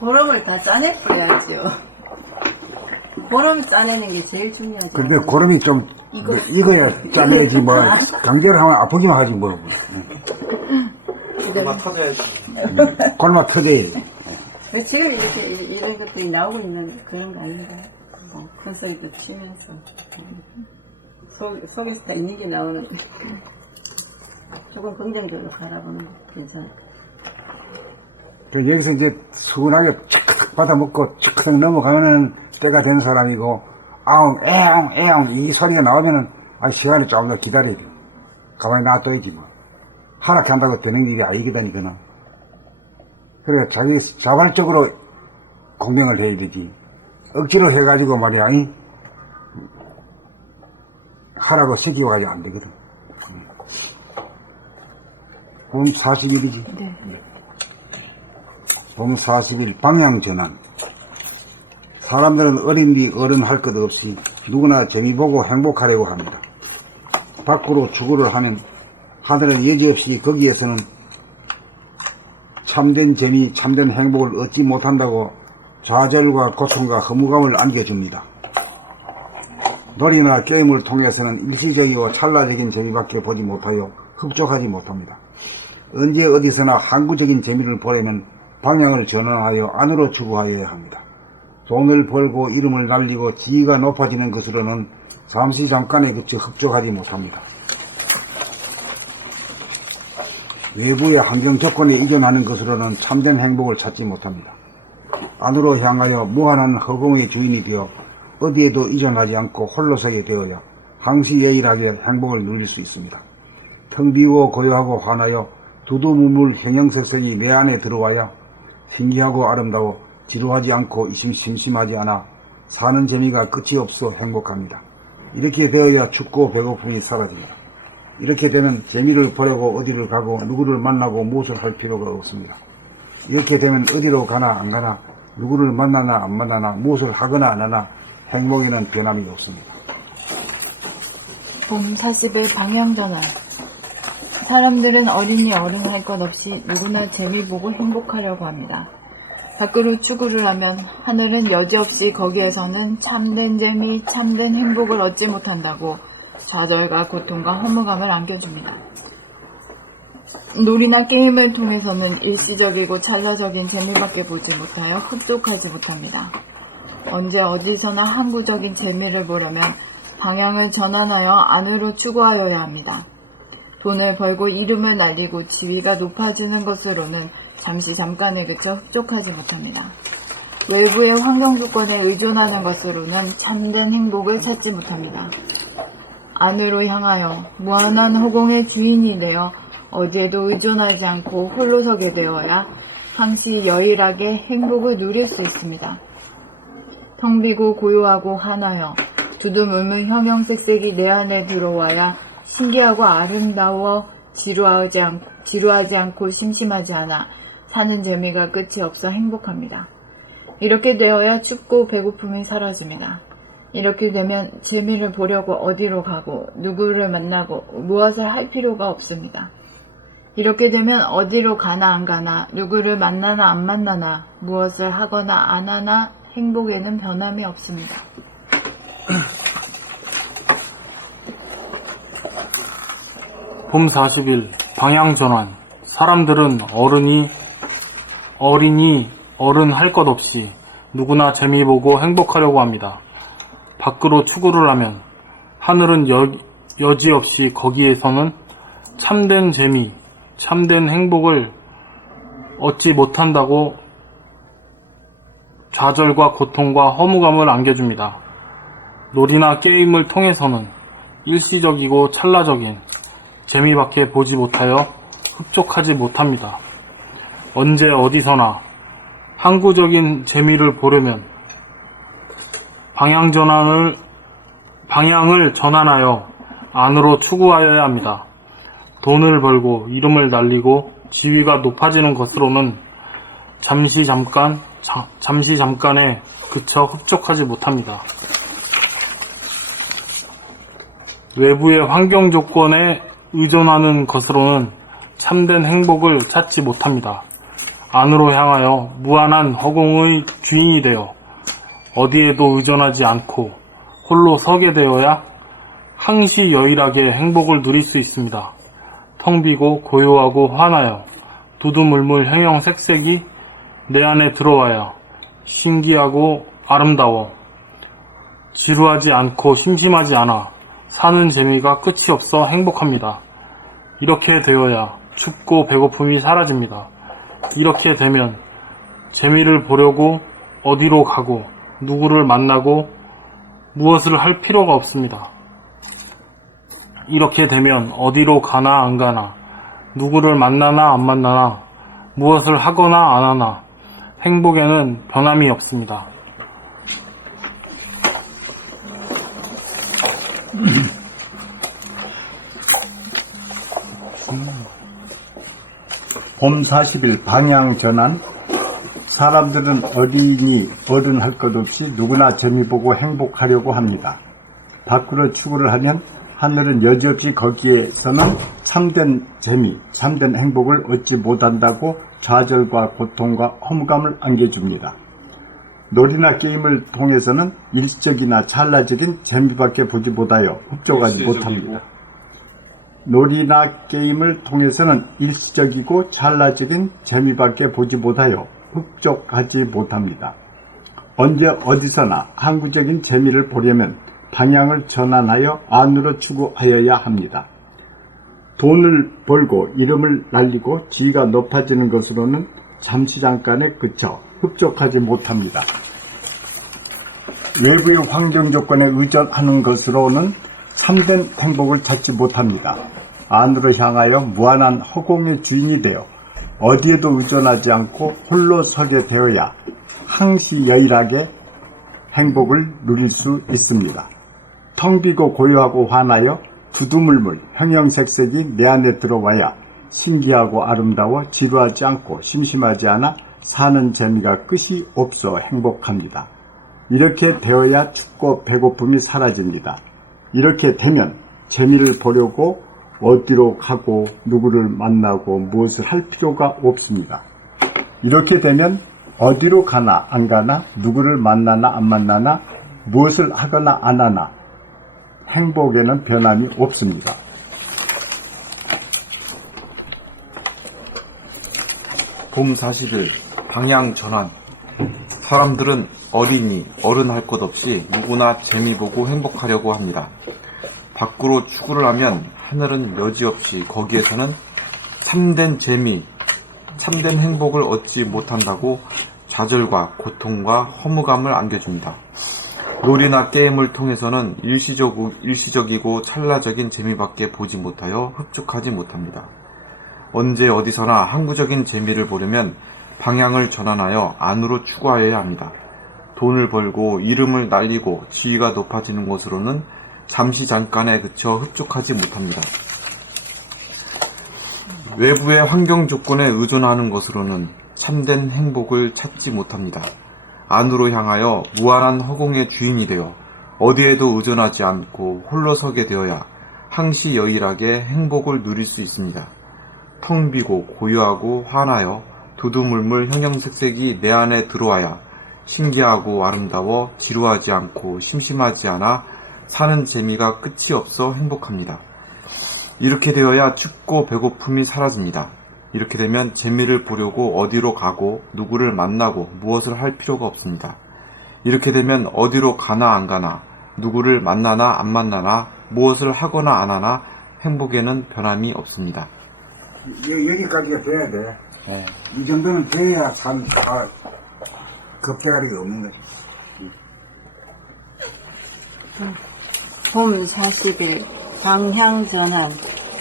고름을 다 짜내 뿌려야죠. 고름 짜내는 게 제일 중요하죠. 근데 고름이 좀 익어야 짜내지 뭐 강제로 하면 아프기만 하지 뭐. 골마 터져야지. 골마 터져야지. 지금 이렇게 이런 것들이 나오고 있는 그런 거 아닌가요? 큰 소리도 치면서 속에서 다 얘기 나오는데 조금 긍정적으로 바라보는 거 괜찮아요. 여기서 이제 수근하게 착 받아먹고 착 넘어가면은 때가 된 사람이고 아웅 에옹 에옹 이 소리가 나오면은 시간을 조금 더 기다려야 돼. 가만히 놔둬야지 뭐. 하락한다고 되는 일이 아니거든 이거는. 그래 자기 자발적으로 공명을 해야 되지. 억지로 해가지고 말이야 하라고 시키고 가지고 안 되거든. 봄 40일이지. 네. 봄 40일 방향전환. 사람들은 어린디 어른 할 것 없이 누구나 재미 보고 행복하려고 합니다. 밖으로 추구를 하면 하늘은 여지없이 거기에서는 참된 재미, 참된 행복을 얻지 못한다고 좌절과 고통과 허무감을 안겨줍니다. 놀이나 게임을 통해서는 일시적이고 찰나적인 재미밖에 보지 못하여 흡족하지 못합니다. 언제 어디서나 항구적인 재미를 보려면 방향을 전환하여 안으로 추구하여야 합니다. 돈을 벌고 이름을 날리고 지위가 높아지는 것으로는 잠시 잠깐에 그쳐 흡족하지 못합니다. 외부의 환경 조건에 이겨나는 것으로는 참된 행복을 찾지 못합니다. 안으로 향하여 무한한 허공의 주인이 되어 어디에도 이전하지 않고 홀로 서게 되어야 항시예일하게 행복을 누릴 수 있습니다. 텅 비고 고요하고 환하여 두두무물 형형색색이 내 안에 들어와야 신기하고 아름다워 지루하지 않고 심심하지 않아 사는 재미가 끝이 없어 행복합니다. 이렇게 되어야 춥고 배고픔이 사라집니다. 이렇게 되면 재미를 보려고 어디를 가고 누구를 만나고 무엇을 할 필요가 없습니다. 이렇게 되면 어디로 가나 안 가나 누구를 만나나 안 만나나 무엇을 하거나 안 하나 행복에는 변함이 없습니다. 봄 40일 방향전환. 사람들은 어린이 어른 할 것 없이 누구나 재미 보고 행복하려고 합니다. 밖으로 추구를 하면 하늘은 여지없이 거기에서는 참된 재미, 참된 행복을 얻지 못한다고 좌절과 고통과 허무감을 안겨줍니다. 놀이나 게임을 통해서는 일시적이고 찰나적인 재미밖에 보지 못하여 흡족하지 못합니다. 언제 어디서나 항구적인 재미를 보려면 방향을 전환하여 안으로 추구하여야 합니다. 돈을 벌고 이름을 날리고 지위가 높아지는 것으로는 잠시 잠깐에 그쳐 흡족하지 못합니다. 외부의 환경 조건에 의존하는 것으로는 참된 행복을 찾지 못합니다. 안으로 향하여 무한한 허공의 주인이 되어 어디에도 의존하지 않고 홀로 서게 되어야 항시 여일하게 행복을 누릴 수 있습니다. 텅 비고 고요하고 환하여 두두물물 형형색색이 내 안에 들어와야 신기하고 아름다워 지루하지 않고 심심하지 않아 사는 재미가 끝이 없어 행복합니다. 이렇게 되어야 춥고 배고픔이 사라집니다. 이렇게 되면 재미를 보려고 어디로 가고 누구를 만나고 무엇을 할 필요가 없습니다. 이렇게 되면 어디로 가나 안 가나 누구를 만나나 안 만나나 무엇을 하거나 안 하나 행복에는 변함이 없습니다. 봄 40일 방향전환. 사람들은 어린이 어른 할 것 없이 누구나 재미 보고 행복하려고 합니다. 밖으로 추구를 하면 하늘은 여지없이 거기에서는 참된 재미, 참된 행복을 얻지 못한다고 좌절과 고통과 허무감을 안겨줍니다. 놀이나 게임을 통해서는 일시적이고 찰나적인 재미밖에 보지 못하여 흡족하지 못합니다. 언제 어디서나 항구적인 재미를 보려면 방향을 전환하여 안으로 추구하여야 합니다. 돈을 벌고 이름을 날리고 지위가 높아지는 것으로는 잠시 잠깐에 그쳐 흡족하지 못합니다. 외부의 환경 조건에 의존하는 것으로는 참된 행복을 찾지 못합니다. 안으로 향하여 무한한 허공의 주인이 되어 어디에도 의존하지 않고 홀로 서게 되어야 항시 여일하게 행복을 누릴 수 있습니다. 텅 비고 고요하고 환하여 두두물물 형형색색이 내 안에 들어와야 신기하고 아름다워 지루하지 않고 심심하지 않아 사는 재미가 끝이 없어 행복합니다. 이렇게 되어야 춥고 배고픔이 사라집니다. 이렇게 되면 재미를 보려고 어디로 가고 누구를 만나고 무엇을 할 필요가 없습니다. 이렇게 되면 어디로 가나 안 가나 누구를 만나나 안 만나나 무엇을 하거나 안 하나 행복에는 변함이 없습니다. 봄 40일 방향 전환. 사람들은 어린이 어른 할 것 없이 누구나 재미 보고 행복하려고 합니다. 밖으로 추구를 하면 하늘은 여지없이 거기에서는 참된 재미, 참된 행복을 얻지 못한다고 좌절과 고통과 허무감을 안겨줍니다. 놀이나 게임을 통해서는 일시적이나 찰나적인 재미밖에 보지 못하여 흡족하지 못합니다. 놀이나 게임을 통해서는 일시적이고 찰나적인 재미밖에 보지 못하여 흡족하지 못합니다. 언제 어디서나 항구적인 재미를 보려면 방향을 전환하여 안으로 추구하여야 합니다. 돈을 벌고 이름을 날리고 지위가 높아지는 것으로는 잠시 잠깐에 그쳐 흡족하지 못합니다. 외부의 환경 조건에 의존하는 것으로는 참된 행복을 찾지 못합니다. 안으로 향하여 무한한 허공의 주인이 되어 어디에도 의존하지 않고 홀로 서게 되어야 항시 여일하게 행복을 누릴 수 있습니다. 텅 비고 고요하고 환하여 두두물물 형형색색이 내 안에 들어와야 신기하고 아름다워 지루하지 않고 심심하지 않아 사는 재미가 끝이 없어 행복합니다. 이렇게 되어야 춥고 배고픔이 사라집니다. 이렇게 되면 재미를 보려고 어디로 가고 누구를 만나고 무엇을 할 필요가 없습니다. 이렇게 되면 어디로 가나 안 가나 누구를 만나나 안 만나나 무엇을 하거나 안 하나 행복에는 변함이 없습니다. 봄 40일 방향 전환. 사람들은 어린이, 어른 할 것 없이 누구나 재미 보고 행복하려고 합니다. 밖으로 추구를 하면 하늘은 여지없이 거기에서는 참된 재미, 참된 행복을 얻지 못한다고 좌절과 고통과 허무감을 안겨줍니다. 놀이나 게임을 통해서는 일시적이고 찰나적인 재미밖에 보지 못하여 흡족하지 못합니다. 언제 어디서나 항구적인 재미를 보려면 방향을 전환하여 안으로 추구하여야 합니다. 돈을 벌고 이름을 날리고 지위가 높아지는 것으로는 잠시 잠깐에 그쳐 흡족하지 못합니다. 외부의 환경 조건에 의존하는 것으로는 참된 행복을 찾지 못합니다. 안으로 향하여 무한한 허공의 주인이 되어 어디에도 의존하지 않고 홀로 서게 되어야 항시 여일하게 행복을 누릴 수 있습니다. 텅 비고 고요하고 환하여 두두물물 형형색색이 내 안에 들어와야 신기하고 아름다워 지루하지 않고 심심하지 않아 사는 재미가 끝이 없어 행복합니다. 이렇게 되어야 춥고 배고픔이 사라집니다. 이렇게 되면 재미를 보려고 어디로 가고 누구를 만나고 무엇을 할 필요가 없습니다. 이렇게 되면 어디로 가나 안 가나 누구를 만나나 안 만나나 무엇을 하거나 안 하나 행복에는 변함이 없습니다. 여기까지가 돼야 돼. 이 정도는 돼야 참 겁대가리가 없는 거지. 봄 40일 방향 전환.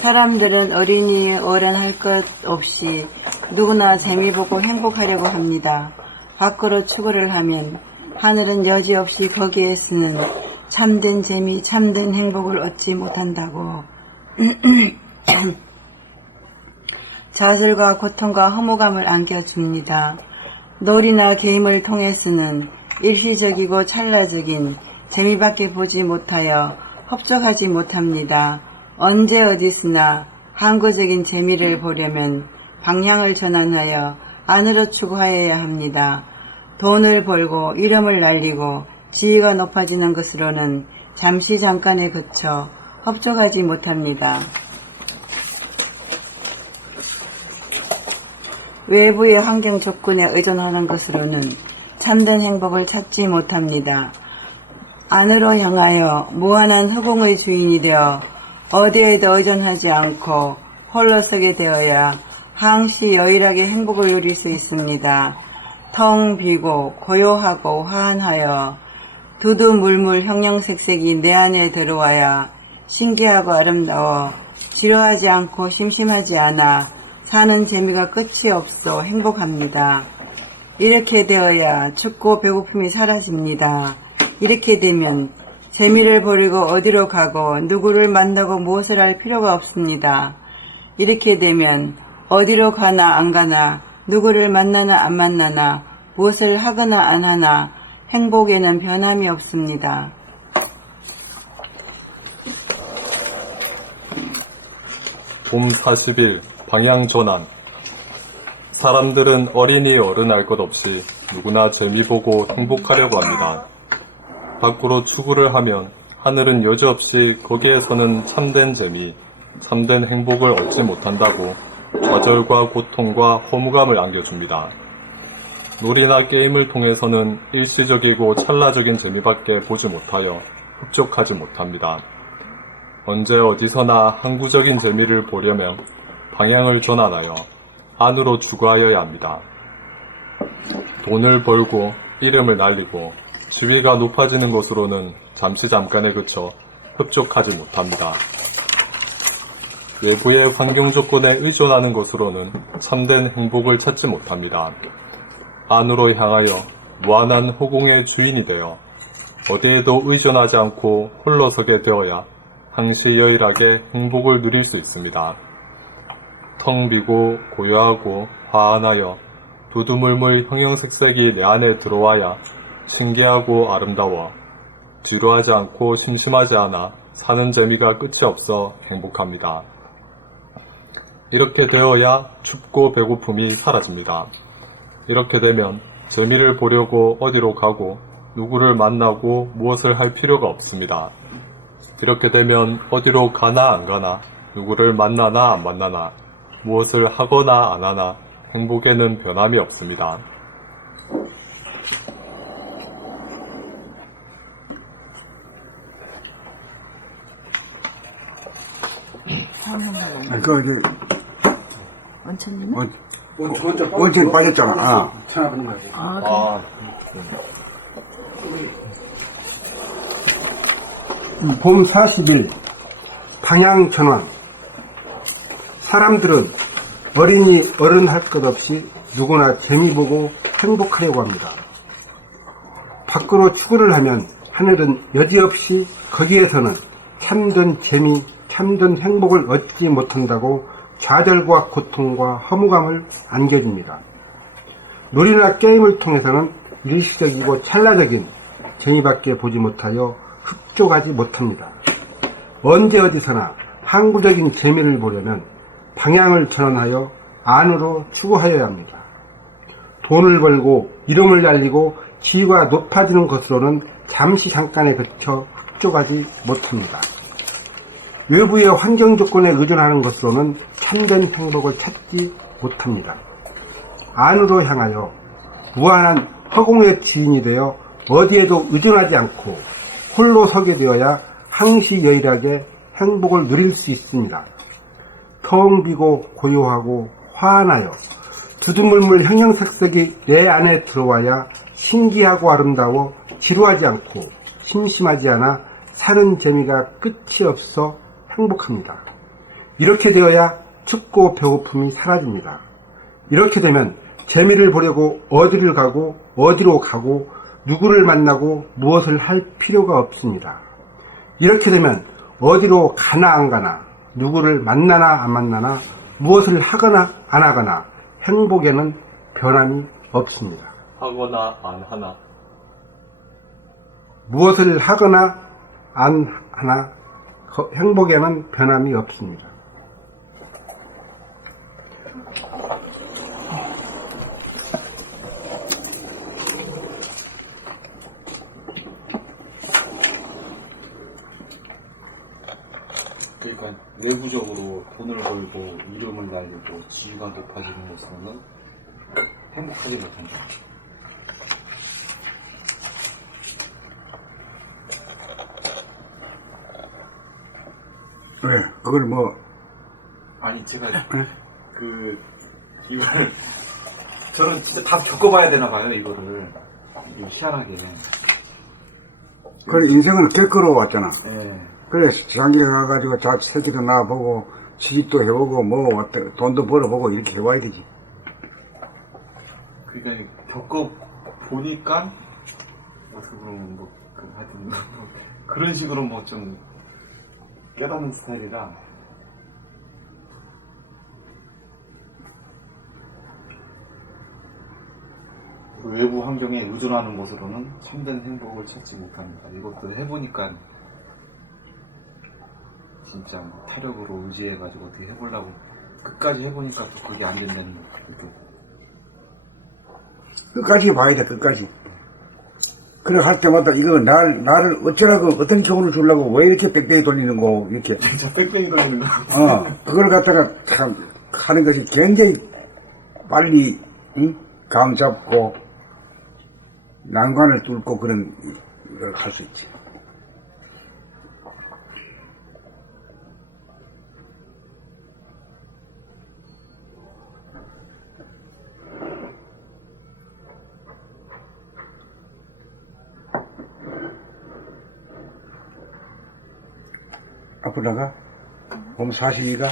사람들은 어린이 어른 할 것 없이 누구나 재미 보고 행복하려고 합니다. 밖으로 추구를 하면 하늘은 여지없이 거기에서는 참된 재미, 참된 행복을 얻지 못한다고 좌절과 고통과 허무감을 안겨줍니다. 놀이나 게임을 통해서는 일시적이고 찰나적인 재미밖에 보지 못하여 흡족하지 못합니다. 언제 어디서나 항구적인 재미를 보려면 방향을 전환하여 안으로 추구하여야 합니다. 돈을 벌고 이름을 날리고 지위가 높아지는 것으로는 잠시 잠깐에 그쳐 흡족하지 못합니다. 외부의 환경 조건에 의존하는 것으로는 참된 행복을 찾지 못합니다. 안으로 향하여 무한한 허공의 주인이 되어 어디에도 의존하지 않고 홀로 서게 되어야 항시 여일하게 행복을 누릴 수 있습니다. 텅 비고 고요하고 화한하여 두두물물 형형색색이 내 안에 들어와야 신기하고 아름다워 지루하지 않고 심심하지 않아 사는 재미가 끝이 없어 행복합니다. 이렇게 되어야 춥고 배고픔이 사라집니다. 이렇게 되면 재미를 버리고 어디로 가고 누구를 만나고 무엇을 할 필요가 없습니다. 이렇게 되면 어디로 가나 안 가나 누구를 만나나 안 만나나 무엇을 하거나 안 하나 행복에는 변함이 없습니다. 봄 40일 방향 전환. 사람들은 어린이 어른 할 것 없이 누구나 재미 보고 행복하려고 합니다. 밖으로 추구를 하면 하늘은 여지없이 거기에서는 참된 재미, 참된 행복을 얻지 못한다고 좌절과 고통과 허무감을 안겨줍니다. 놀이나 게임을 통해서는 일시적이고 찰나적인 재미밖에 보지 못하여 흡족하지 못합니다. 언제 어디서나 항구적인 재미를 보려면 방향을 전환하여 안으로 추구하여야 합니다. 돈을 벌고 이름을 날리고 지위가 높아지는 것으로는 잠시 잠깐에 그쳐 흡족하지 못합니다. 외부의 환경 조건에 의존하는 것으로는 참된 행복을 찾지 못합니다. 안으로 향하여 무한한 허공의 주인이 되어 어디에도 의존하지 않고 홀로 서게 되어야 항시 여일하게 행복을 누릴 수 있습니다. 텅 비고 고요하고 화한하여 두두물물 형형색색이 내 안에 들어와야 신기하고 아름다워 지루하지 않고 심심하지 않아 사는 재미가 끝이 없어 행복합니다. 이렇게 되어야 춥고 배고픔이 사라집니다. 이렇게 되면 재미를 보려고 어디로 가고 누구를 만나고 무엇을 할 필요가 없습니다. 이렇게 되면 어디로 가나 안 가나 누구를 만나나 안 만나나 무엇을 하거나 안 하나 행복에는 변함이 없습니다. 원천님은? 원천 빠졌잖아. 봄 40일 방향 전환. 사람들은 어린이 어른 할 것 없이 누구나 재미 보고 행복하려고 합니다. 밖으로 추구를 하면 하늘은 여지없이 거기에서는 참된 재미, 참된 행복을 얻지 못한다고 좌절과 고통과 허무감을 안겨줍니다. 놀이나 게임을 통해서는 일시적이고 찰나적인 재미밖에 보지 못하여 흡족하지 못합니다. 언제 어디서나 항구적인 재미를 보려면 방향을 전환하여 안으로 추구하여야 합니다. 돈을 벌고 이름을 날리고 지위가 높아지는 것으로는 잠시 잠깐에 그쳐 흡족하지 못합니다. 외부의 환경 조건에 의존하는 것으로는 참된 행복을 찾지 못합니다. 안으로 향하여 무한한 허공의 주인이 되어 어디에도 의존하지 않고 홀로 서게 되어야 항시 여일하게 행복을 누릴 수 있습니다. 텅 비고 고요하고 화한하여 두두물물 형형색색이 내 안에 들어와야 신기하고 아름다워 지루하지 않고 심심하지 않아 사는 재미가 끝이 없어 행복합니다. 이렇게 되어야 춥고 배고픔이 사라집니다. 이렇게 되면 재미를 보려고 어디를 가고 어디로 가고 누구를 만나고 무엇을 할 필요가 없습니다. 이렇게 되면 어디로 가나 안 가나 누구를 만나나 안 만나나 무엇을 하거나 안 하거나 행복에는 변함이 없습니다. 하거나 안 하나 무엇을 하거나 안 하나 행복에는 변함이 없습니다. 외부적으로 돈을 벌고 이름을 날리고 지위가 높아지는 것으로는 행복하지 못합니다. 그래, 그걸 뭐, 아니 제가 이거를 저는 진짜 다 겪어봐야 되나 봐요. 이거를 이거 희한하게. 그래, 인생을 겪으러 왔잖아. 예. 그래, 장기 가가지고 자, 새끼도 낳아보고, 취직도 해보고, 뭐, 돈도 벌어보고, 이렇게 해와야 되지. 그러니까 겪어 보니까 어떻게 보면 뭐 하여튼 그런 식으로 뭐 좀 깨닫는 스타일이라. 외부 환경에 의존하는 것으로는 참된 행복을 찾지 못합니다. 이것도 해보니까 진짜 뭐 타력으로 의지해가지고 어떻게 해보려고 끝까지 해보니까 또 그게 안 된다는 느낌. 끝까지 봐야 돼, 끝까지. 그래, 할 때마다 이거 나를 어쩌라고, 어떤 교훈을 주려고, 왜 이렇게 뺑뺑이 돌리는 거, 이렇게. 진짜 뺑뺑이 돌리는 거. 그걸 갖다가 참 하는 것이 굉장히 빨리, 감 잡고, 난관을 뚫고 그런 걸 할 수 있지. 앞으로 나가? 그럼 42가?